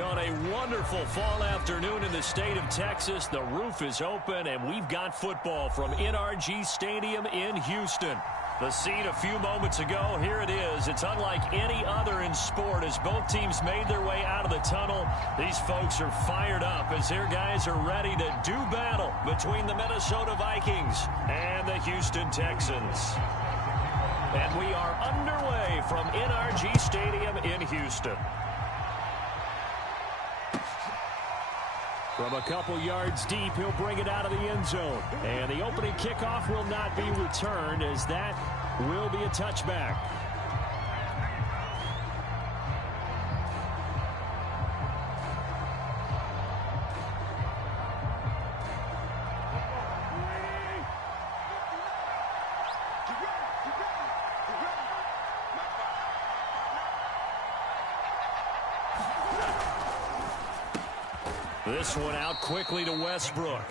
on a wonderful fall afternoon in the state of Texas. The roof is open, and we've got football from NRG Stadium in Houston. The scene a few moments ago, here it is. It's unlike any other in sport as both teams made their way out of the tunnel. These folks are fired up as their guys are ready to do battle between the Minnesota Vikings and the Houston Texans. And we are underway from NRG Stadium in Houston. From a couple yards deep, he'll bring it out of the end zone. And the opening kickoff will not be returned as that will be a touchback. This one out quickly to Westbrook.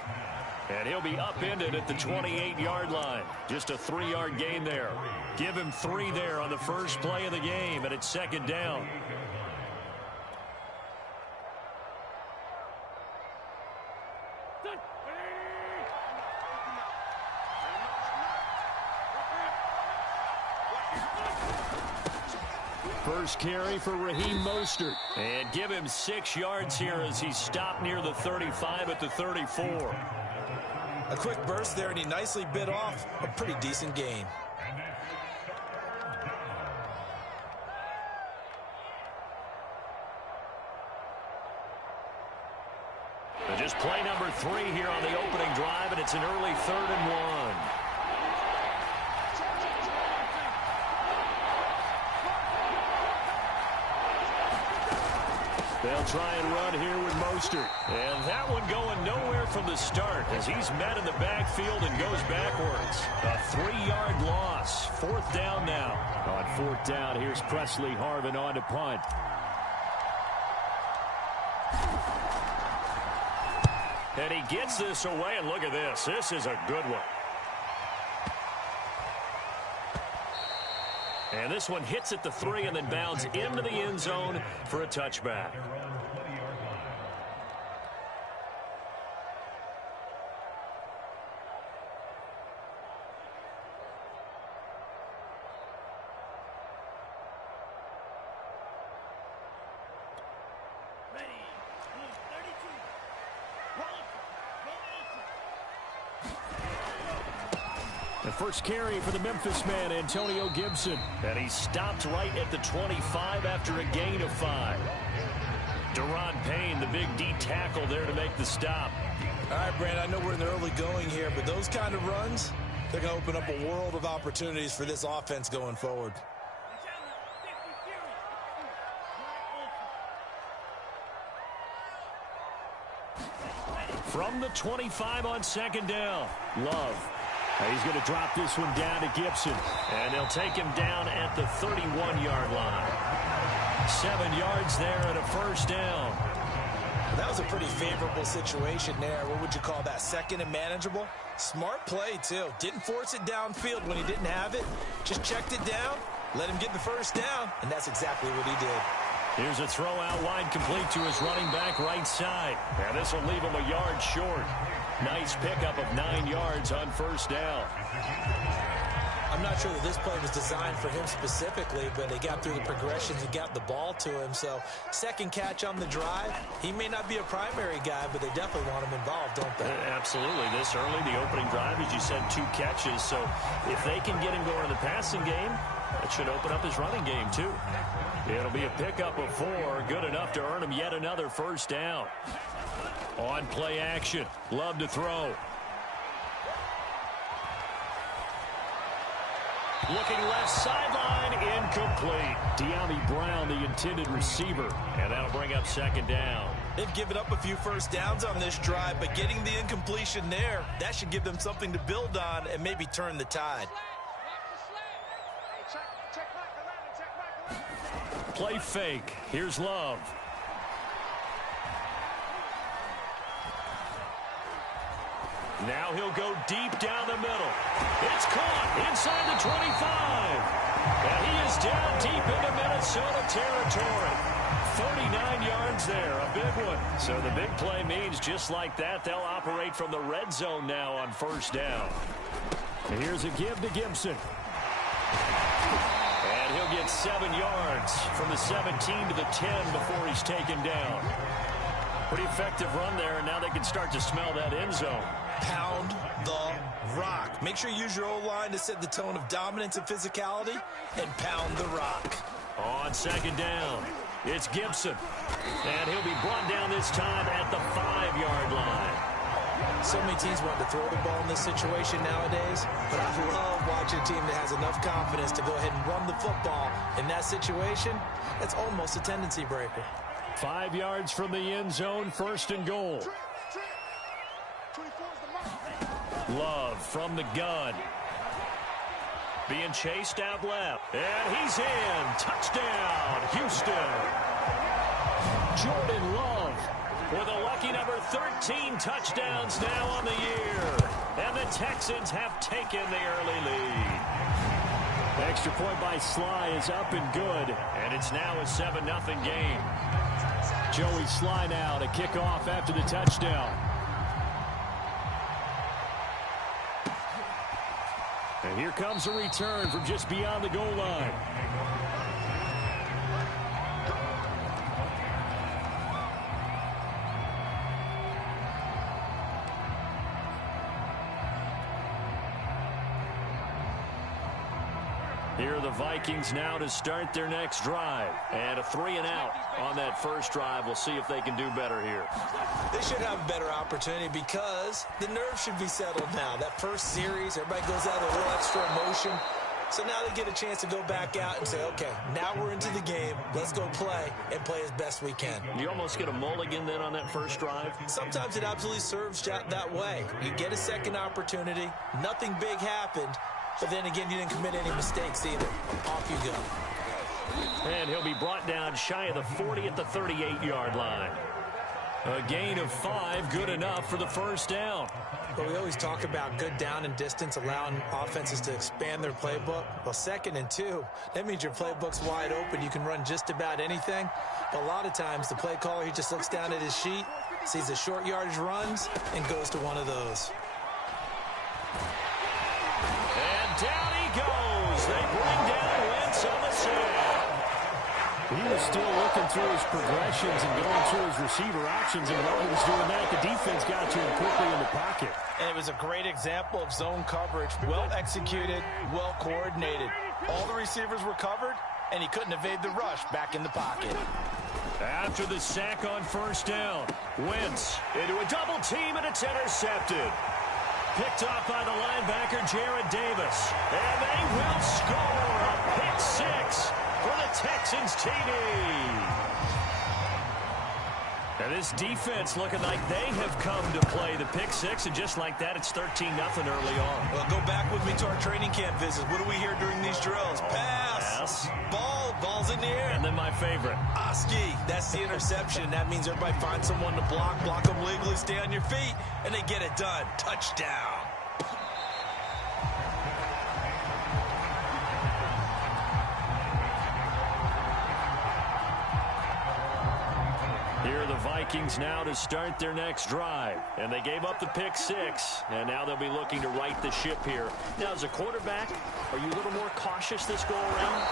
And he'll be upended at the 28-yard line. Just a 3-yard gain there. Give him 3 there on the first play of the game, and it's second down. First carry for Raheem Mostert. And give him 6 yards here as he stopped near the 35 at the 34. A quick burst there, and he nicely bit off a pretty decent gain. And just play number 3 here on the opening drive, and it's an early 3rd and 1. They'll try and run here with Mostert. And that one going nowhere from the start as he's met in the backfield and goes backwards. A 3-yard loss. 4th down now. On 4th down, here's Presley Harvin on to punt. And he gets this away, and look at this. This is a good one. And this one hits at the 3 and then bounds into the end zone for a touchback. The first carry for the Memphis man, Antonio Gibson. And he stopped right at the 25 after a gain of 5. Deron Payne, the big D tackle there to make the stop. All right, Brandon, I know we're in the early going here, but those kind of runs, they're going to open up a world of opportunities for this offense going forward. From the 25 on 2nd down, Love. He's going to drop this one down to Gibson. And they'll take him down at the 31-yard line. 7 yards there and a 1st down. That was a pretty favorable situation there. What would you call that? 2nd and manageable? Smart play, too. Didn't force it downfield when he didn't have it. Just checked it down, let him get the 1st down, and that's exactly what he did. Here's a throw out wide complete to his running back right side. And this will leave him a yard short. Nice pickup of 9 yards on 1st down. I'm not sure that this play was designed for him specifically, but they got through the progressions and got the ball to him. So 2nd catch on the drive. He may not be a primary guy, but they definitely want him involved, don't they? Absolutely. This early, the opening drive, as you said, 2 catches. So if they can get him going in the passing game, that should open up his running game too. It'll be a pickup of 4, good enough to earn him yet another 1st down. On play action, Love to throw. Looking left sideline, incomplete. De'Ami Brown, the intended receiver, and that'll bring up 2nd down. They've given up a few 1st downs on this drive, but getting the incompletion there, that should give them something to build on and maybe turn the tide. Play fake. Here's Love. Now he'll go deep down the middle. It's caught inside the 25. And he is down deep into Minnesota territory. 39 yards there, a big one. So the big play means just like that, they'll operate from the red zone now on first down. And here's a give to Gibson. And he'll get 7 yards from the 17 to the 10 before he's taken down. Pretty effective run there, and now they can start to smell that end zone. Pound the rock. Make sure you use your O-line to set the tone of dominance and physicality, and pound the rock. On second down, it's Gibson. And he'll be brought down this time at the 5-yard line. So many teams want to throw the ball in this situation nowadays, but I love watching a team that has enough confidence to go ahead and run the football. In that situation, that's almost a tendency breaker. 5 yards from the end zone, first and goal. Love from the gun. Being chased out left. And he's in. Touchdown, Houston. Jordan Love with a lucky number 13 touchdowns now on the year. And the Texans have taken the early lead. The extra point by Sly is up and good. And it's now a 7-0 game. Joey Sly now to kick off after the touchdown. And here comes a return from just beyond the goal line. Here are the Vikings now to start their next drive. And a 3-and-out on that first drive. We'll see if they can do better here. They should have a better opportunity because the nerves should be settled now. That first series, everybody goes out with a little extra emotion. So now they get a chance to go back out and say, okay, now we're into the game. Let's go play and play as best we can. You almost get a mulligan then on that first drive? Sometimes it absolutely serves that way. You get a second opportunity. Nothing big happened. But then again, you didn't commit any mistakes either. Off you go. And he'll be brought down shy of the 40 at the 38-yard line. A gain of 5, good enough for the first down. But we always talk about good down and distance, allowing offenses to expand their playbook. Well, 2nd and 2, that means your playbook's wide open. You can run just about anything. But a lot of times, the play caller, he just looks down at his sheet, sees the short yardage runs, and goes to one of those. Down he goes. They bring down Wentz on the sack. He was still looking through his progressions and going through his receiver options, and while he was doing that, the defense got to him quickly in the pocket. And it was a great example of zone coverage. Well executed, well coordinated. All the receivers were covered, and he couldn't evade the rush back in the pocket. After the sack on first down, Wentz into a double team, and it's intercepted. Picked off by the linebacker, Jared Davis. And they will score a pick 6 for the Texans TD. And this defense looking like they have come to play the pick 6, and just like that, it's 13-0 early on. Well, go back with me to our training camp visits. What do we hear during these drills? Pass. Ball's in the air. And then my favorite. Oski, that's the interception. That means everybody finds someone to block them legally, stay on your feet, and they get it done. Touchdown. Here are the Vikings now to start their next drive. And they gave up the pick 6, and now they'll be looking to right the ship here. Now, as a quarterback, are you a little more cautious this go-around?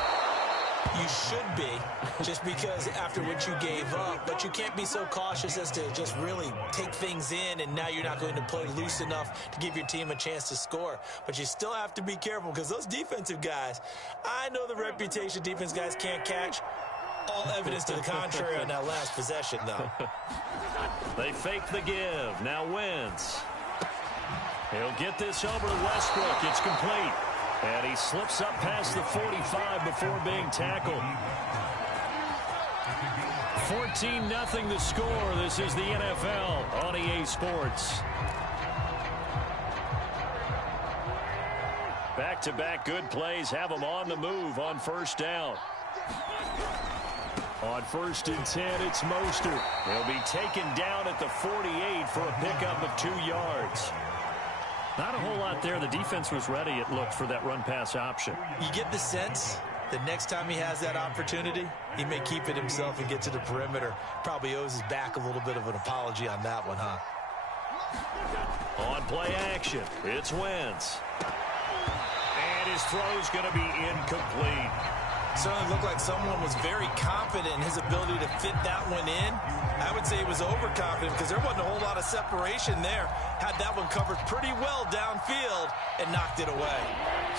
You should be, just because after what you gave up. But you can't be so cautious as to just really take things in, and now you're not going to play loose enough to give your team a chance to score. But you still have to be careful, because those defensive guys, I know the reputation defense guys can't catch. All evidence to the contrary on that last possession, though. They fake the give. Now Wentz. He'll get this over to Westbrook. It's complete. And he slips up past the 45 before being tackled. 14-0 the score. This is the NFL on EA Sports. Back-to-back good plays have them on the move on first down. On 1st and 10, it's Mostert. He'll be taken down at the 48 for a pickup of 2 yards. Not a whole lot there. The defense was ready, it looked, for that run-pass option. You get the sense The next time he has that opportunity, he may keep it himself and get to the perimeter. Probably owes his back a little bit of an apology on that one, huh? On play action, it's Wentz. And his throw's going to be incomplete. Certainly looked like someone was very confident in his ability to fit that one in. I would say he was overconfident because there wasn't a whole lot of separation there. Had that one covered pretty well downfield and knocked it away.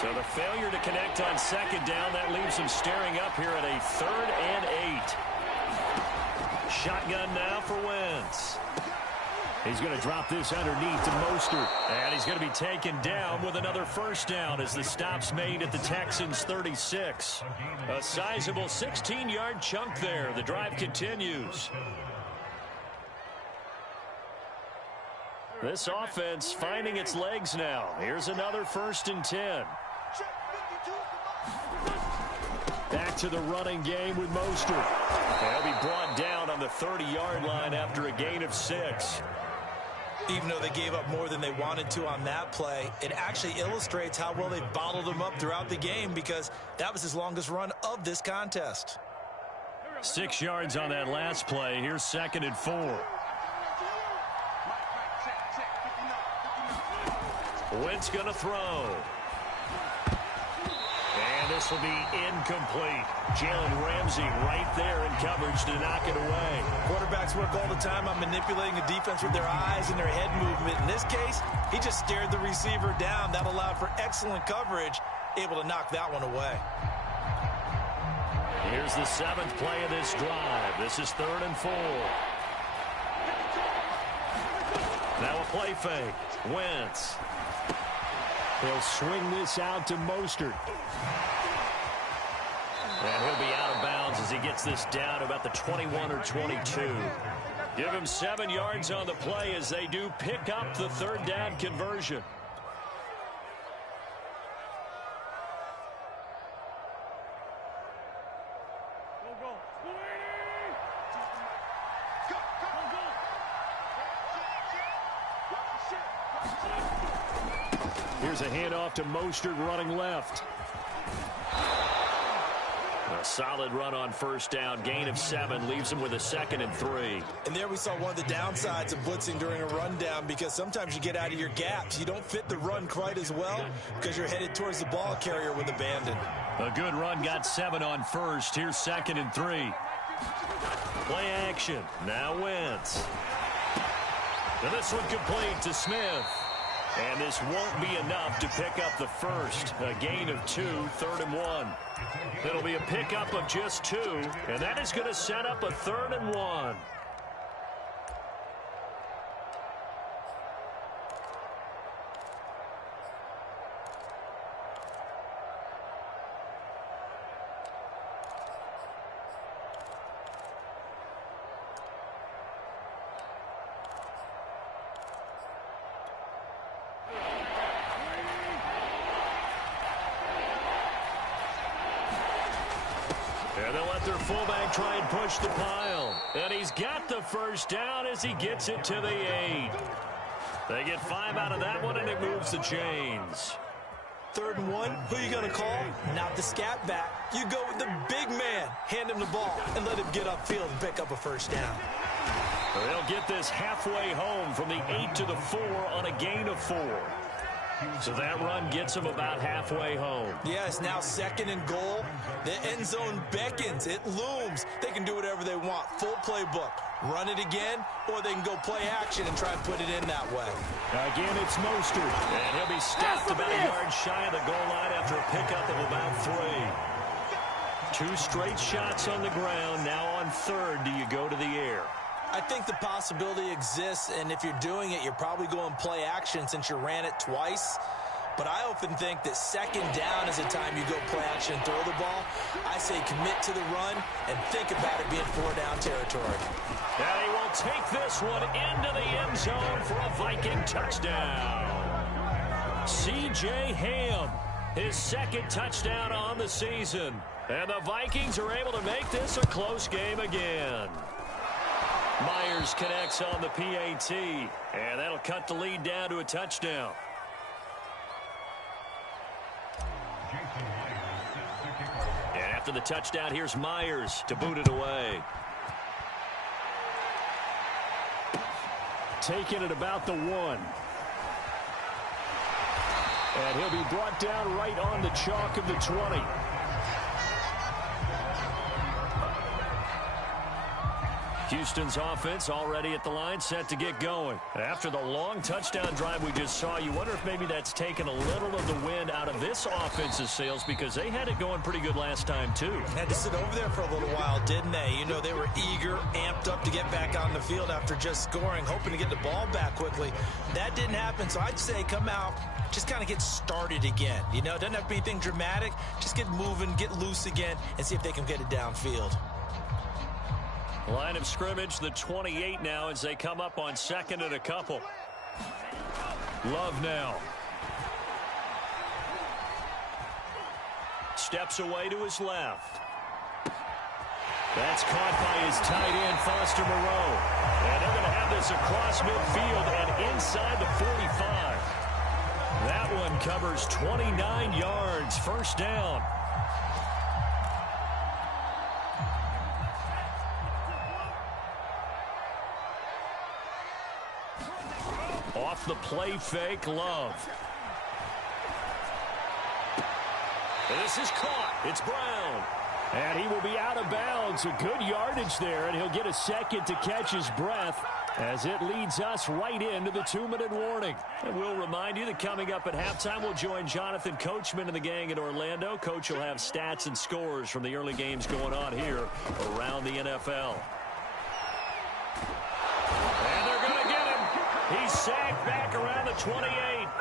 So the failure to connect on second down, that leaves him staring up here at a 3rd and 8. Shotgun now for Wentz. He's going to drop this underneath to Mostert. And he's going to be taken down with another first down as the stop's made at the Texans' 36. A sizable 16-yard chunk there. The drive continues. This offense finding its legs now. Here's another 1st and 10. Back to the running game with Mostert. He'll be brought down on the 30-yard line after a gain of 6. Even though they gave up more than they wanted to on that play, it actually illustrates how well they bottled him up throughout the game because that was his longest run of this contest. 6 yards on that last play. Here's 2nd and 4. Wentz going to throw. And this will be incomplete. Jalen Ramsey right there in coverage to knock it away. Quarterbacks work all the time on manipulating a defense with their eyes and their head movement. In this case, he just stared the receiver down. That allowed for excellent coverage, able to knock that one away. Here's the 7th play of this drive. This is 3rd and 4. Now a play fake. Wentz. He'll swing this out to Mostert. And he'll be out of bounds as he gets this down about the 21 or 22. Give him 7 yards on the play as they do pick up the 3rd down conversion. Here's a handoff to Mostert running left. A solid run on 1st down. Gain of 7 leaves him with a 2nd and 3. And there we saw one of the downsides of blitzing during a rundown because sometimes you get out of your gaps. You don't fit the run quite as well because you're headed towards the ball carrier with abandon. A good run got 7 on 1st. Here's 2nd and 3. Play action. Now Wentz. And this one complete to Smith. And this won't be enough to pick up the 1st. A gain of 2, 3rd and 1. It'll be a pickup of just 2, and that is going to set up a 3rd and 1. And they'll let their fullback try and push the pile. And he's got the 1st down as he gets it to the 8. They get 5 out of that one, and it moves the chains. 3rd and 1, who you going to call? Not the scat back. You go with the big man. Hand him the ball and let him get upfield and pick up a 1st down. They'll get this halfway home from the 8 to the 4 on a gain of 4. So that run gets him about halfway home. Yeah, it's now 2nd and goal. The end zone beckons. It looms. They can do whatever they want. Full playbook. Run it again, or they can go play action and try and put it in that way. Again, it's Mostert. And he'll be stopped about a yard shy of the goal line after a pickup of about 3. 2 straight shots on the ground. Now on 3rd, do you go to the air? I think the possibility exists, and if you're doing it, you're probably going play action since you ran it twice. But I often think that 2nd down is a time you go play action and throw the ball. I say commit to the run and think about it being 4-down territory. And he will take this one into the end zone for a Viking touchdown. C.J. Ham, his 2nd touchdown on the season. And the Vikings are able to make this a close game again. Myers connects on the PAT, and that'll cut the lead down to a touchdown. After the touchdown, here's Myers to boot it away. Taking it about the 1. And he'll be brought down right on the chalk of the 20. Houston's offense already at the line, set to get going. After the long touchdown drive we just saw, you wonder if maybe that's taken a little of the wind out of this offense's sails, because they had it going pretty good last time, too. Had to sit over there for a little while, didn't they? You know, they were eager, amped up to get back on the field after just scoring, hoping to get the ball back quickly. That didn't happen, so I'd say come out, just kind of get started again. You know, it doesn't have to be anything dramatic. Just get moving, get loose again, and see if they can get it downfield. Line of scrimmage, the 28 now as they come up on 2nd and a couple. Love now. Steps away to his left. That's caught by his tight end, Foster Moreau. And they're going to have this across midfield and inside the 45. That one covers 29 yards, first down. Off the play fake, Love. And this is caught. It's Brown. And he will be out of bounds. A good yardage there, and he'll get a second to catch his breath as it leads us right into the 2-minute warning. And we'll remind you that coming up at halftime, we'll join Jonathan Coachman and the gang in Orlando. Coach will have stats and scores from the early games going on here around the NFL. And they're going to get him. He's sacked back around the 28.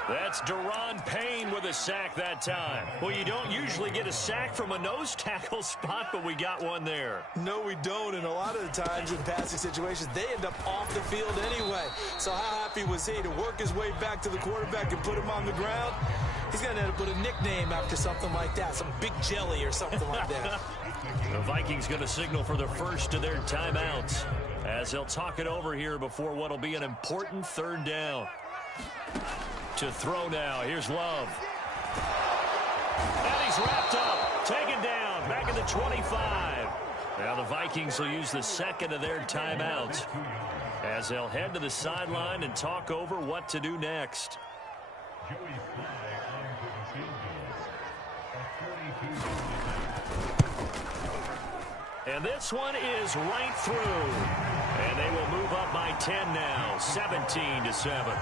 That's Deron Payne with a sack that time. Well, you don't usually get a sack from a nose tackle spot, but we got one there. No, we don't, and a lot of the times in passing situations, they end up off the field anyway. So how happy was he to work his way back to the quarterback and put him on the ground? He's going to end up with a nickname after something like that, some Big Jelly or something like that. The Vikings going to signal for the first of their timeouts as they'll talk it over here before what will be an important third down. To throw now. Here's Love. And he's wrapped up. Taken down. Back at the 25. Now the Vikings will use the second of their timeouts as they'll head to the sideline and talk over what to do next. And this one is right through. And they will move up by 10 now. 17-7.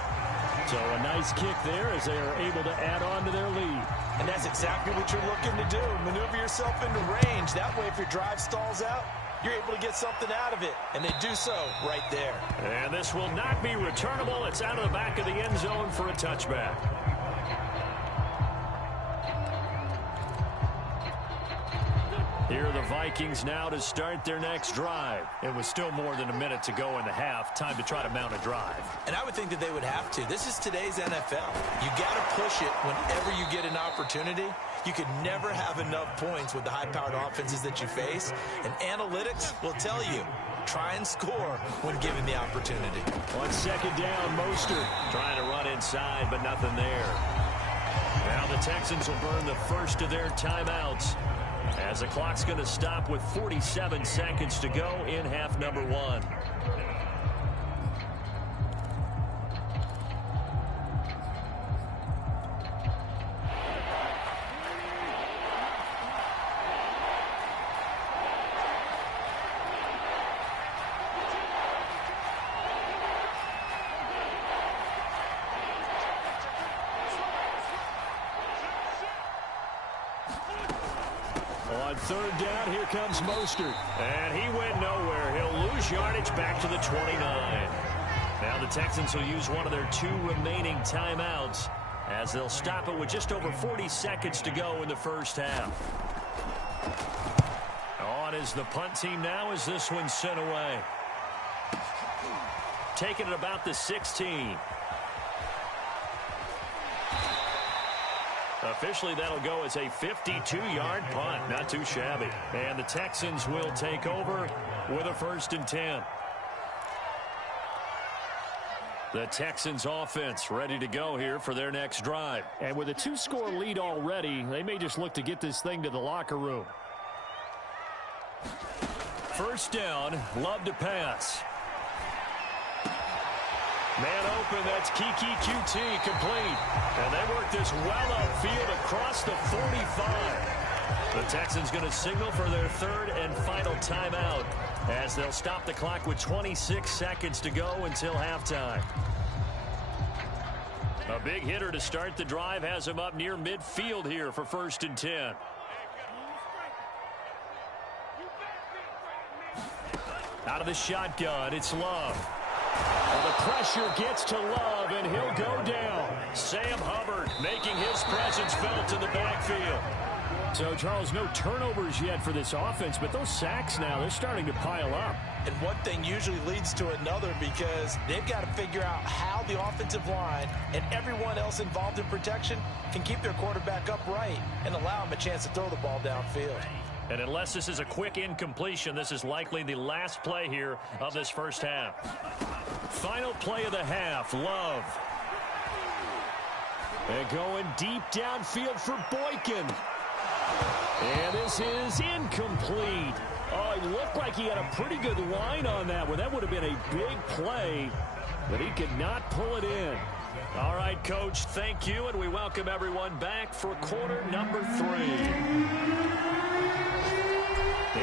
So a nice kick there as they are able to add on to their lead. And that's exactly what you're looking to do. Maneuver yourself into range. That way, if your drive stalls out, you're able to get something out of it. And they do so right there. And this will not be returnable. It's out of the back of the end zone for a touchback. Here are the Vikings now to start their next drive. It was still more than a minute to go in the half. Time to try to mount a drive. And I would think that they would have to. This is today's NFL. You got to push it whenever you get an opportunity. You could never have enough points with the high-powered offenses that you face. And analytics will tell you, try and score when given the opportunity. On second down, Mostert trying to run inside, but nothing there. Now the Texans will burn the first of their timeouts, as the clock's going to stop with 47 seconds to go in half number 1. On third down, here comes Mostert. And he went nowhere. He'll lose yardage back to the 29. Now the Texans will use one of their 2 remaining timeouts as they'll stop it with just over 40 seconds to go in the first half. On is the punt team now as this one's sent away. Taking it about the 16. Officially, that'll go as a 52-yard punt. Not too shabby. And the Texans will take over with a 1st and 10. The Texans offense ready to go here for their next drive. And with a 2-score lead already, they may just look to get this thing to the locker room. First down, Love to pass. Man open, that's Kiki QT complete. And they work this well upfield across the 45. The Texans going to signal for their third and final timeout as they'll stop the clock with 26 seconds to go until halftime. A big hitter to start the drive has him up near midfield here for 1st and 10. Out of the shotgun, it's Love. Well, the pressure gets to Love, and he'll go down. Sam Hubbard making his presence felt in the backfield. So, Charles, no turnovers yet for this offense, but those sacks now, they're starting to pile up. And one thing usually leads to another because they've got to figure out how the offensive line and everyone else involved in protection can keep their quarterback upright and allow him a chance to throw the ball downfield. And unless this is a quick incompletion, this is likely the last play here of this first half. Final play of the half, Love. And going deep downfield for Boykin. And this is incomplete. Oh, it looked like he had a pretty good line on that one. That would have been a big play, but he could not pull it in. All right, Coach, thank you, and we welcome everyone back for quarter number 3.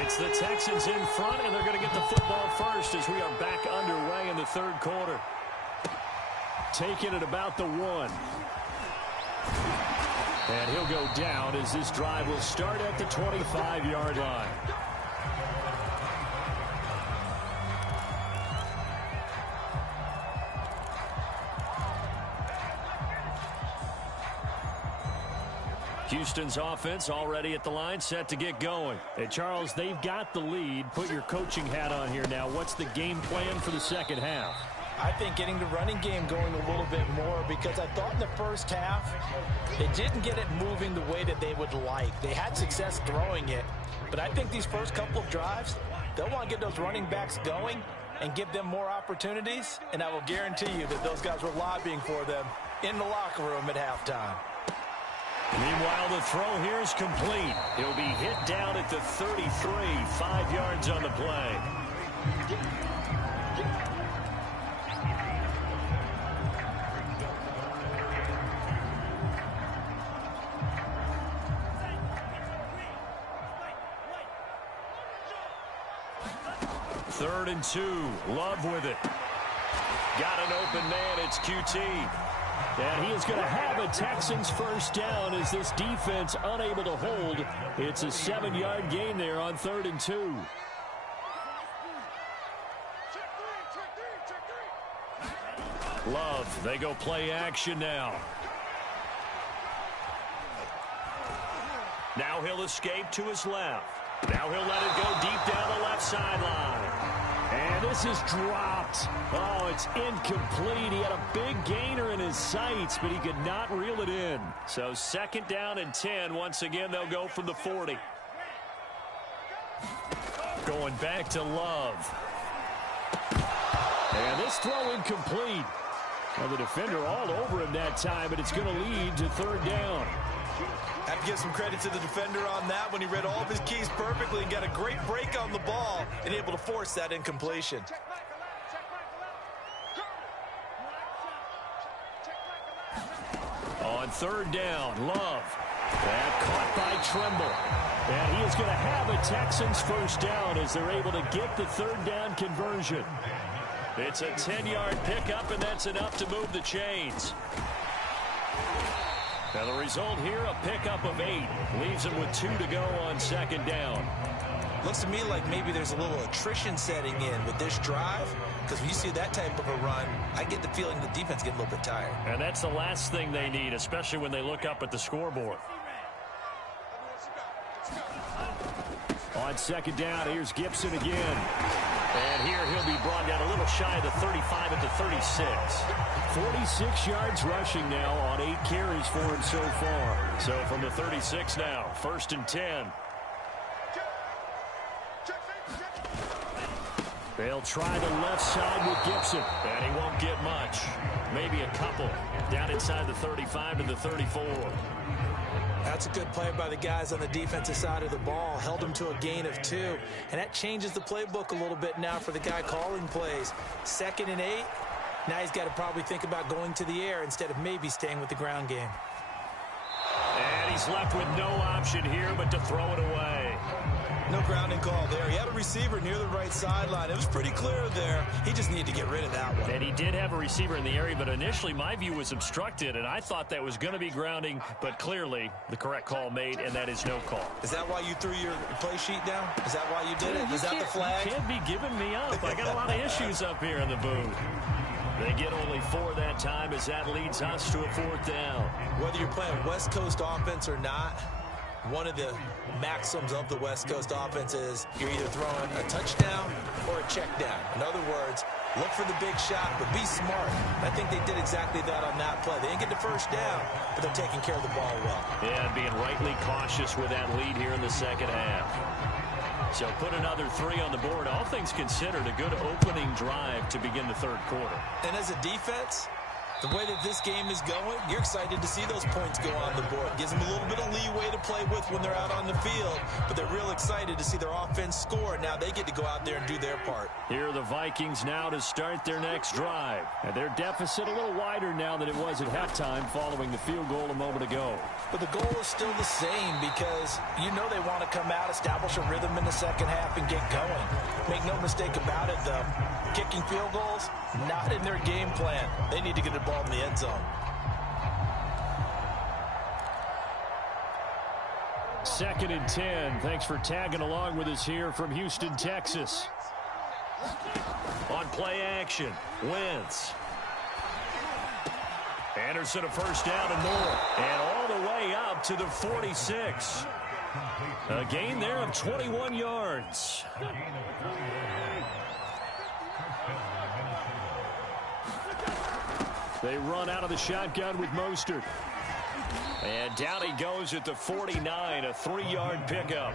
It's the Texans in front, and they're going to get the football first as we are back underway in the third quarter. Taking it about the 1. And he'll go down as this drive will start at the 25-yard line. Houston's offense already at the line, set to get going. And Charles, they've got the lead. Put your coaching hat on here now. What's the game plan for the second half? I think getting the running game going a little bit more because I thought in the first half they didn't get it moving the way that they would like. They had success throwing it, but I think these first couple of drives, they'll want to get those running backs going and give them more opportunities, and I will guarantee you that those guys were lobbying for them in the locker room at halftime. Meanwhile, the throw here is complete. He'll be hit down at the 33, 5 yards on the play. Third and 2, Love with it. Got an open man, it's QT. And he is going to have a Texans first down as this defense unable to hold. It's a 7-yard gain there on 3rd and 2. Love, they go play action now. Now he'll escape to his left. Now he'll let it go deep down the left sideline. And this is dropped. Oh, it's incomplete. He had a big gainer in his sights, but he could not reel it in. So 2nd down and 10. Once again, they'll go from the 40. Going back to Love. And this throw incomplete. Well, the defender all over him that time, but it's going to lead to 3rd down. Have to give some credit to the defender on that when he read all of his keys perfectly and got a great break on the ball and able to force that incompletion. On 3rd down, Love. And caught by Tremble. And he is going to have a Texans first down as they're able to get the 3rd down conversion. It's a 10-yard pickup, and that's enough to move the chains. Now the result here, a pickup of 8. Leaves him with 2 to go on 2nd down. Looks to me like maybe there's a little attrition setting in with this drive, because when you see that type of a run, I get the feeling the defense gets a little bit tired. And that's the last thing they need, especially when they look up at the scoreboard. On 2nd down, here's Gibson again. And here he'll be brought down a little shy of the 35 at the 36. 46 yards rushing now on 8 carries for him so far. So from the 36 now, 1st and 10. They'll try the left side with Gibson. And he won't get much. Maybe a couple. Down inside the 35 to the 34. That's a good play by the guys on the defensive side of the ball. Held them to a gain of 2. And that changes the playbook a little bit now for the guy calling plays. 2nd and 8. Now he's got to probably think about going to the air instead of maybe staying with the ground game. And he's left with no option here but to throw it away. No grounding call there. He had a receiver near the right sideline. It was pretty clear there. He just needed to get rid of that one. And he did have a receiver in the area, but initially my view was obstructed, and I thought that was going to be grounding, but clearly the correct call made, and that is no call. Is that why you threw your play sheet down? Is that why you did it? Is that the flag? You can't be giving me up. I got a lot of issues up here in the booth. They get only 4 that time as that leads us to a 4th down. Whether you're playing West Coast offense or not, one of the maxims of the West Coast offense is you're either throwing a touchdown or a check down. In other words, look for the big shot, but be smart. I think they did exactly that on that play. They didn't get the first down, but they're taking care of the ball well. Yeah, and being rightly cautious with that lead here in the second half. So put another 3 on the board. All things considered, a good opening drive to begin the 3rd quarter. And as a defense, the way that this game is going, you're excited to see those points go on the board. Gives them a little bit of leeway to play with when they're out on the field, but they're real excited to see their offense score. Now they get to go out there and do their part. Here are the Vikings now to start their next drive. And their deficit a little wider now than it was at halftime following the field goal a moment ago. But the goal is still the same because you know they want to come out, establish a rhythm in the second half, and get going. Make no mistake about it, though. Kicking field goals, not in their game plan. They need to get the ball in the end zone. 2nd and 10. Thanks for tagging along with us here from Houston, Texas. On play action, Wentz. Anderson a first down and more. And all the way up to the 46. A gain there of 21 yards. They run out of the shotgun with Mostert. And down he goes at the 49, a 3-yard pickup.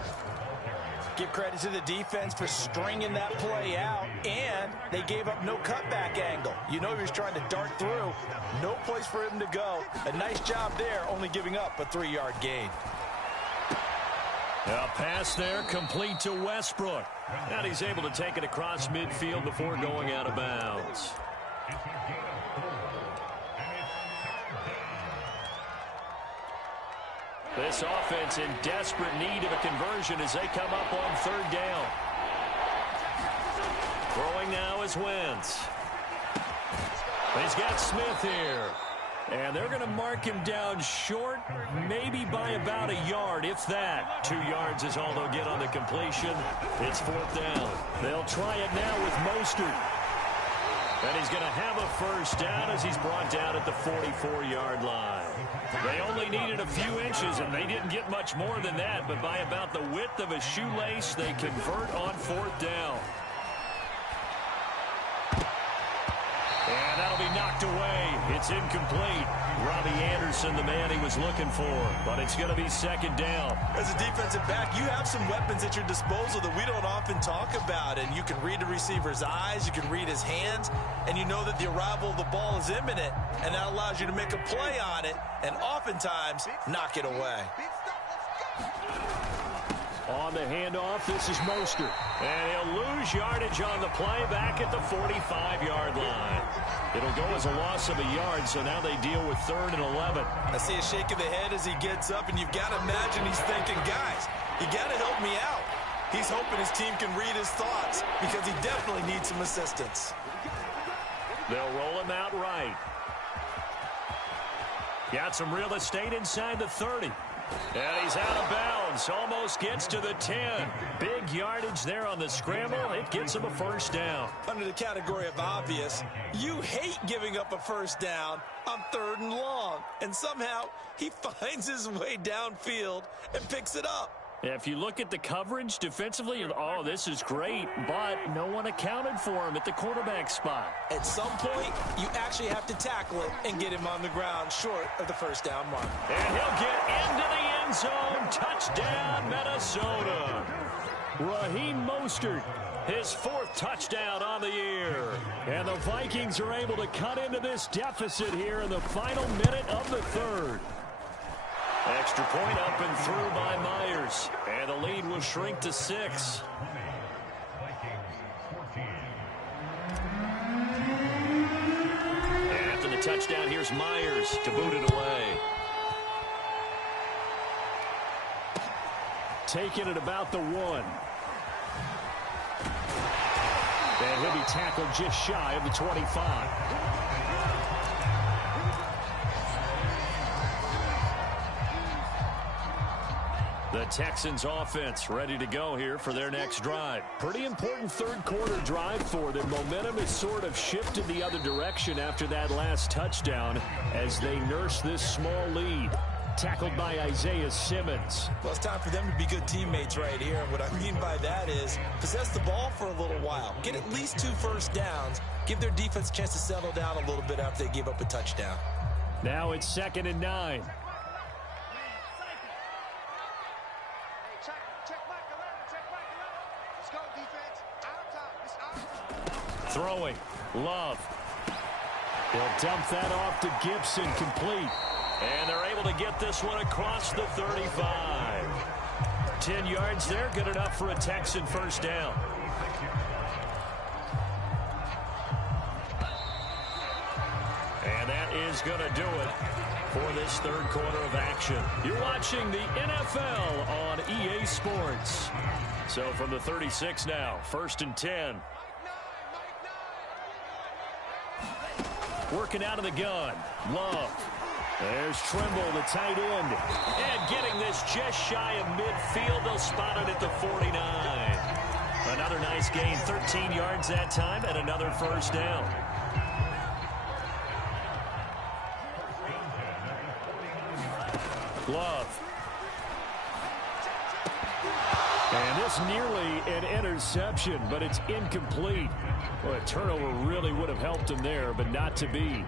Give credit to the defense for stringing that play out, and they gave up no cutback angle. You know he was trying to dart through. No place for him to go. A nice job there, only giving up a 3-yard gain. A pass there complete to Westbrook. And he's able to take it across midfield before going out of bounds. This offense in desperate need of a conversion as they come up on 3rd down. Throwing now is Wentz. He's got Smith here. And they're going to mark him down short, maybe by about a yard, if that. 2 yards is all they'll get on the completion. It's 4th down. They'll try it now with Mostert. And he's going to have a first down as he's brought down at the 44-yard line. They only needed a few inches, and they didn't get much more than that. But by about the width of a shoelace, they convert on 4th down. And that'll be knocked away. It's incomplete. Robbie Anderson, the man he was looking for. But it's going to be 2nd down. As a defensive back, you have some weapons at your disposal that we don't often talk about. And you can read the receiver's eyes. You can read his hands. And you know that the arrival of the ball is imminent. And that allows you to make a play on it. And oftentimes, knock it away. On the handoff, this is Mostert. And he'll lose yardage on the play back at the 45-yard line. It'll go as a loss of a yard, so now they deal with 3rd and 11. I see a shake of the head as he gets up, and you've got to imagine he's thinking, guys, you got to help me out. He's hoping his team can read his thoughts because he definitely needs some assistance. They'll roll him out right. Got some real estate inside the 30. And he's out of bounds. Almost gets to the 10. Big yardage there on the scramble. It gets him a first down. Under the category of obvious, you hate giving up a first down on 3rd and long. And somehow he finds his way downfield and picks it up. If you look at the coverage defensively, oh, this is great, but no one accounted for him at the quarterback spot. At some point, you actually have to tackle it and get him on the ground short of the first down mark. And he'll get into the end zone. Touchdown, Minnesota. Raheem Mostert, his 4th touchdown on the year. And the Vikings are able to cut into this deficit here in the final minute of the 3rd. Extra point up and through by Myers. And the lead will shrink to 6. And after the touchdown, here's Myers to boot it away. Taking it about the 1. And he'll be tackled just shy of the 25. The Texans offense ready to go here for their next drive. Pretty important third quarter drive for them. Momentum has sort of shifted the other direction after that last touchdown as they nurse this small lead. Tackled by Isaiah Simmons. Well, it's time for them to be good teammates right here. And what I mean by that is possess the ball for a little while. Get at least 2 first downs. Give their defense a chance to settle down a little bit after they give up a touchdown. Now it's 2nd and 9. Throwing. Love. He'll dump that off to Gibson, complete. And they're able to get this one across the 35. 10 yards there, good enough for a Texan first down. And that is going to do it for this third quarter of action. You're watching the NFL on EA Sports. So from the 36 now, 1st and 10. Working out of the gun. Love. There's Trimble, the tight end. And getting this just shy of midfield. They'll spot it at the 49. Another nice gain. 13 yards that time and another first down. Love. And this nearly an interception, but it's incomplete. Well, a turnover really would have helped him there, but not to be.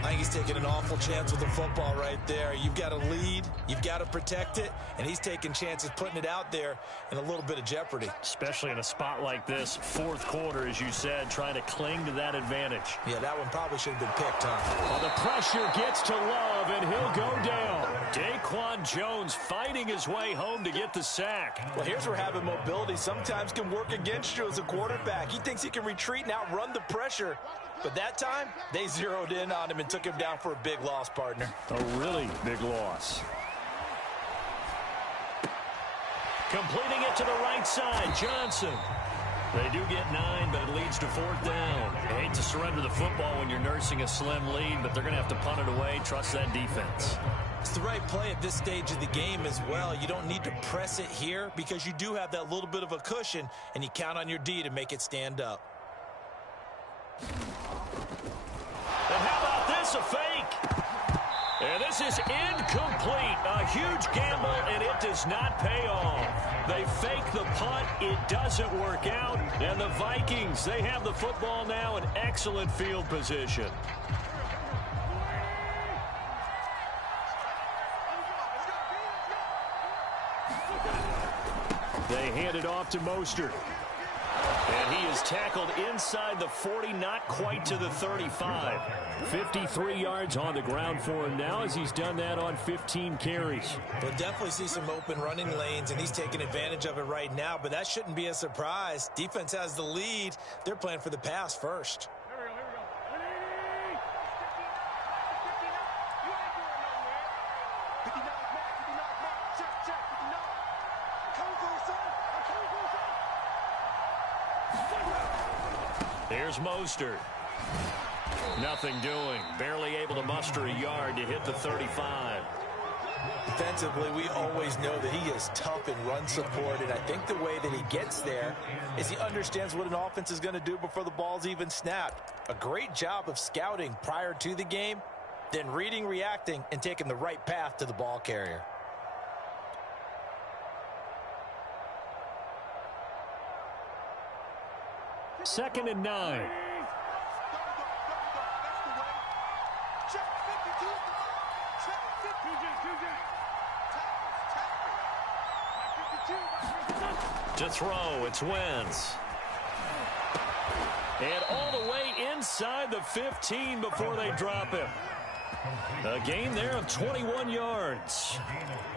I think he's taking an awful chance with the football right there. You've got to lead, you've got to protect it, and he's taking chances putting it out there in a little bit of jeopardy. Especially in a spot like this, 4th quarter, as you said, trying to cling to that advantage. Yeah, that one probably should have been picked, huh? Well, the pressure gets to Love, and he'll go down. Daquan Jones fighting his way home to get the sack. Well, here's where having mobility sometimes can work against you as a quarterback. He thinks he can retreat and outrun the pressure. But that time, they zeroed in on him and took him down for a big loss, partner. A really big loss. Completing it to the right side, Johnson. They do get 9, but it leads to 4th down. I hate to surrender the football when you're nursing a slim lead, but they're going to have to punt it away. Trust that defense. It's the right play at this stage of the game as well. You don't need to press it here because you do have that little bit of a cushion, and you count on your D to make it stand up. And how about this, a fake? And this is incomplete. A huge gamble, and it does not pay off. They fake the punt. It doesn't work out. And the Vikings, they have the football now in excellent field position. They hand it off to Mostert. And he is tackled inside the 40, not quite to the 35. 53 yards on the ground for him now as he's done that on 15 carries. We'll definitely see some open running lanes, and he's taking advantage of it right now, but that shouldn't be a surprise. Defense has the lead. They're playing for the pass first. Here's Mostert. Nothing doing. Barely able to muster a yard to hit the 35. Defensively, we always know that he is tough in run support, and I think the way that he gets there is he understands what an offense is going to do before the ball's even snapped. A great job of scouting prior to the game, then reading, reacting, and taking the right path to the ball carrier. Second and 9. To throw, it's Wentz. And all the way inside the 15 before they drop him. A gain there of 21 yards.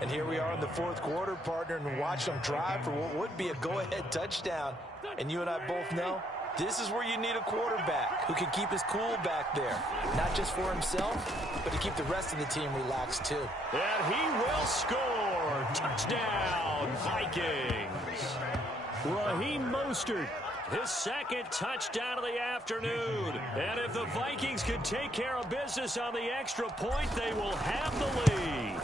And here we are in the fourth quarter, partner, and watch them drive for what would be a go-ahead touchdown. And you and I both know this is where you need a quarterback who can keep his cool back there, not just for himself, but to keep the rest of the team relaxed too. And he will score. Touchdown, Vikings. Raheem Mostert. His second touchdown of the afternoon. And if the Vikings can take care of business on the extra point, they will have the lead.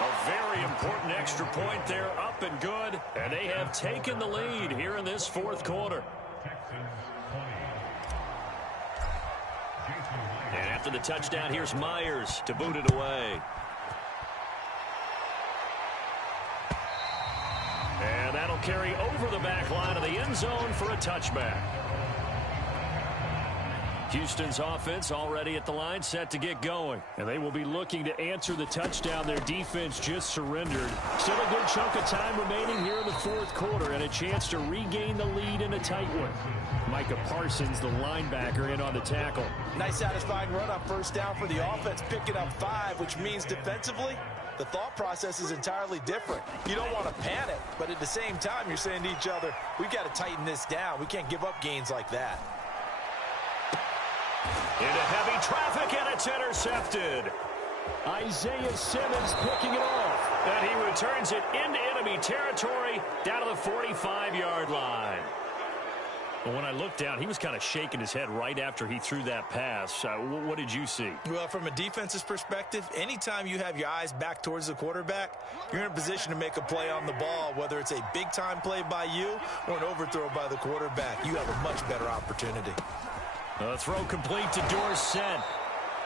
A very important extra point there, up and good. And they have taken the lead here in this fourth quarter. And after the touchdown, here's Myers to boot it away. And that'll carry over the back line of the end zone for a touchback. Houston's offense already at the line, set to get going. And they will be looking to answer the touchdown their defense just surrendered. Still a good chunk of time remaining here in the fourth quarter and a chance to regain the lead in a tight one. Micah Parsons, the linebacker, in on the tackle. Nice satisfying run on first down for the offense, picking up 5, which means defensively, the thought process is entirely different. You don't want to panic, but at the same time, you're saying to each other, we've got to tighten this down. We can't give up gains like that. Into heavy traffic, and it's intercepted. Isaiah Simmons picking it off. And he returns it into enemy territory down to the 45-yard line. But when I looked down, he was kind of shaking his head right after he threw that pass. What did you see? Well, from a defense's perspective, anytime you have your eyes back towards the quarterback, you're in a position to make a play on the ball, whether it's a big-time play by you or an overthrow by the quarterback. You have a much better opportunity. A throw complete to Dorsett.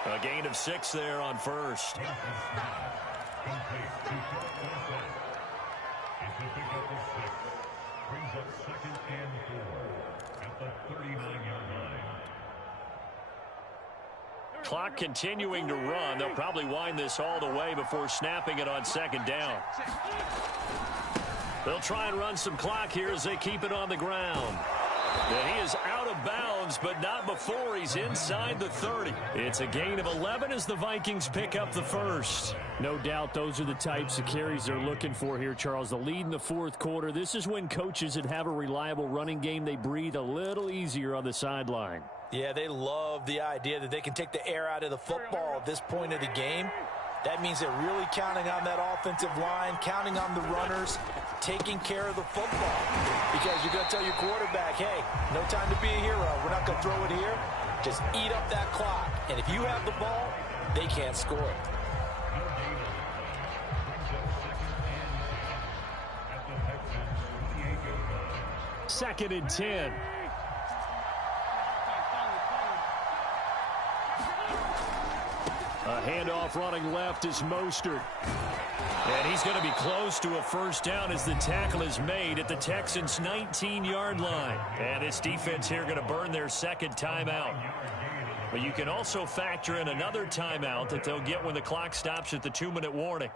A gain of 6 there on first. Clock continuing to run. They'll probably wind this all the way before snapping it on second down. They'll try and run some clock here as they keep it on the ground. And he is out of bounds, but not before he's inside the 30. It's a gain of 11 as the Vikings pick up the first. No doubt those are the types of carries they're looking for here, Charles. The lead in the fourth quarter. This is when coaches that have a reliable running game, they breathe a little easier on the sideline. Yeah, they love the idea that they can take the air out of the football at this point of the game. That means they're really counting on that offensive line, counting on the runners, taking care of the football. Because you're going to tell your quarterback, hey, no time to be a hero. We're not going to throw it here. Just eat up that clock. And if you have the ball, they can't score. Second and 10. A handoff running left is Mostert. And he's going to be close to a first down as the tackle is made at the Texans' 19-yard line. And this defense here going to burn their second timeout. But you can also factor in another timeout that they'll get when the clock stops at the 2-minute warning.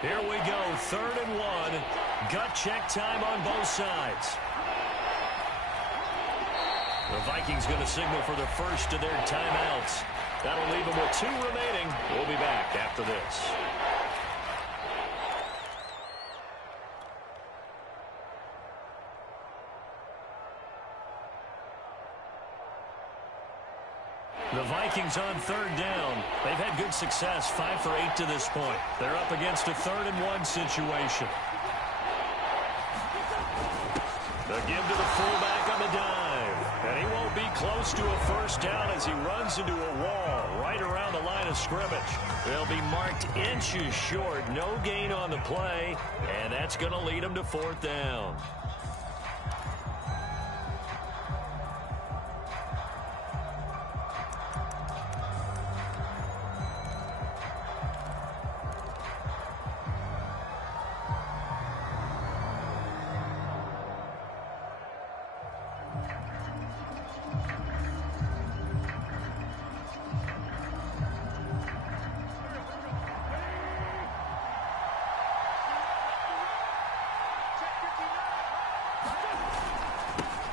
Here we go, 3rd and 1. Gut check time on both sides. The Vikings going to signal for the first of their timeouts. That'll leave them with 2 remaining. We'll be back after this. The Vikings on 3rd down. They've had good success, 5 for 8 to this point. They're up against a 3rd and 1 situation. The give to the fullback on the dive. And he won't be close to a first down as he runs into a wall right around the line of scrimmage. They'll be marked inches short. No gain on the play, and that's going to lead them to 4th down.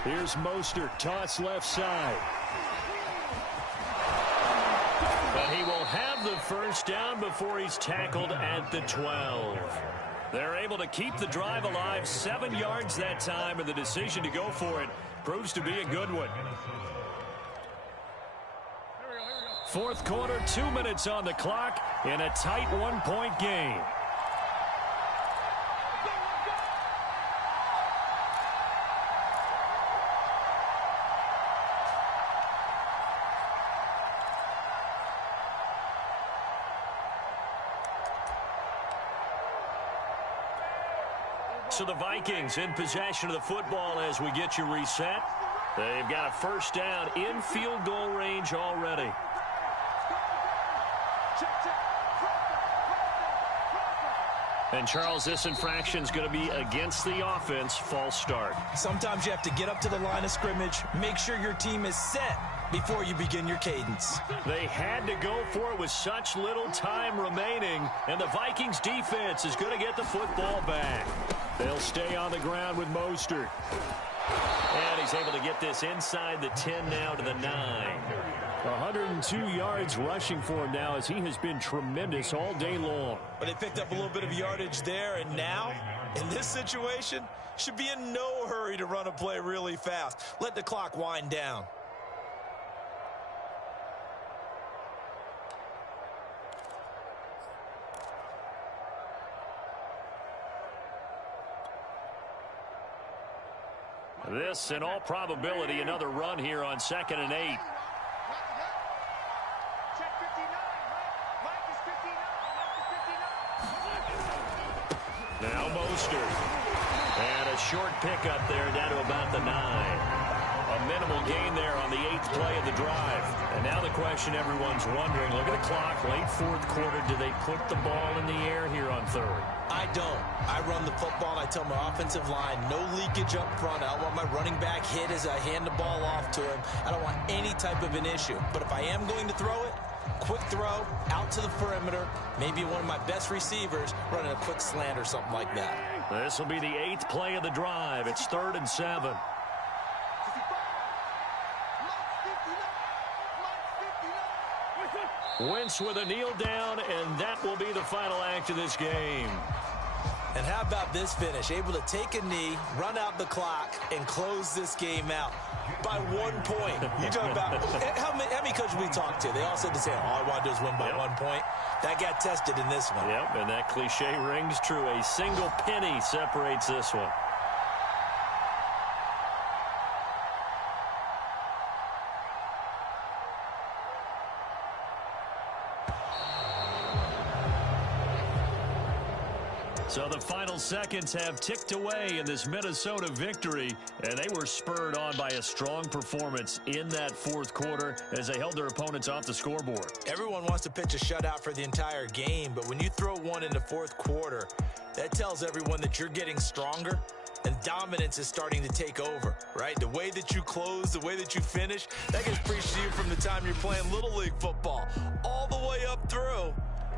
Here's Mostert, toss left side. But he will have the first down before he's tackled at the 12. They're able to keep the drive alive, 7 yards that time, and the decision to go for it proves to be a good one. Fourth quarter, 2 minutes on the clock in a tight 1-point game. So the Vikings in possession of the football as we get you reset. They've got a first down in field goal range already. And, Charles, this infraction is going to be against the offense. False start. Sometimes you have to get up to the line of scrimmage, make sure your team is set before you begin your cadence. They had to go for it with such little time remaining, and the Vikings defense is going to get the football back. They'll stay on the ground with Mostert. And he's able to get this inside the 10 now to the 9. 102 yards rushing for him now as he has been tremendous all day long. But they picked up a little bit of yardage there, and now, in this situation, should be in no hurry to run a play really fast. Let the clock wind down. This, in all probability, another run here on 2nd and 8. Now Mostert. And a short pickup there down to about the 9. A minimal gain there on the 8th play of the drive. And now the question everyone's wondering, look at the clock, late 4th quarter, do they put the ball in the air here on 3rd? I don't. I run the football, and I tell my offensive line, no leakage up front. I don't want my running back hit as I hand the ball off to him. I don't want any type of an issue. But if I am going to throw it, quick throw, out to the perimeter, maybe one of my best receivers running a quick slant or something like that. This will be the 8th play of the drive. It's 3rd and 7. Wentz with a kneel down, and that will be the final act of this game. And how about this finish? Able to take a knee, run out the clock, and close this game out by 1 point. You talk about how many coaches we talked to? They all said the same. All I want to do is win by 1 point. That got tested in this one. Yep, and that cliche rings true. A single penny separates this one. So the final seconds have ticked away in this Minnesota victory, and they were spurred on by a strong performance in that 4th quarter as they held their opponents off the scoreboard. Everyone wants to pitch a shutout for the entire game, but when you throw one in the 4th quarter, that tells everyone that you're getting stronger and dominance is starting to take over, right? The way that you close, the way that you finish, that gets preached to you from the time you're playing Little League football all the way up through.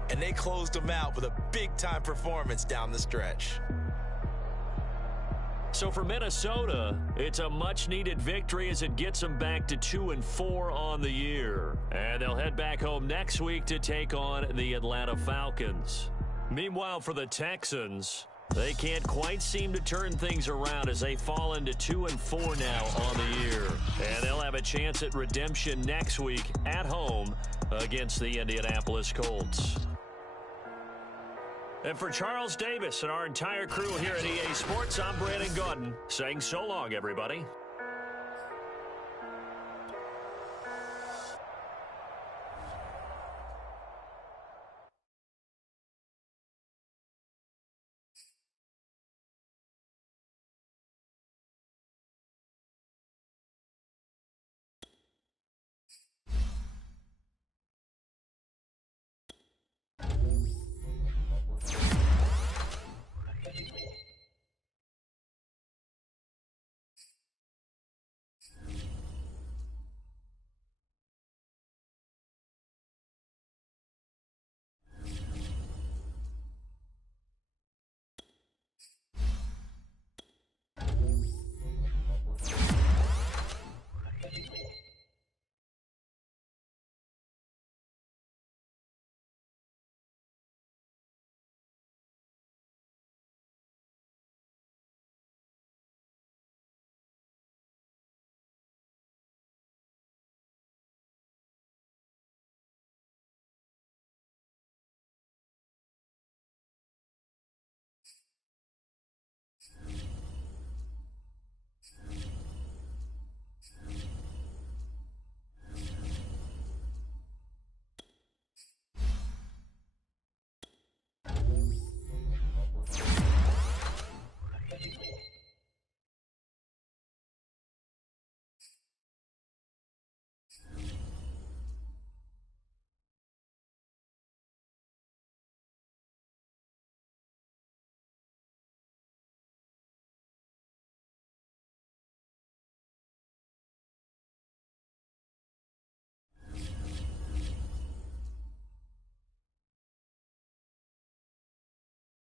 And they closed them out with a big-time performance down the stretch. So for Minnesota, it's a much-needed victory as it gets them back to 2-4 on the year. And they'll head back home next week to take on the Atlanta Falcons. Meanwhile, for the Texans, they can't quite seem to turn things around as they fall into 2-4 now on the year. And they'll have a chance at redemption next week at home against the Indianapolis Colts. And for Charles Davis and our entire crew here at EA Sports, I'm Brandon Gaudin saying so long, everybody.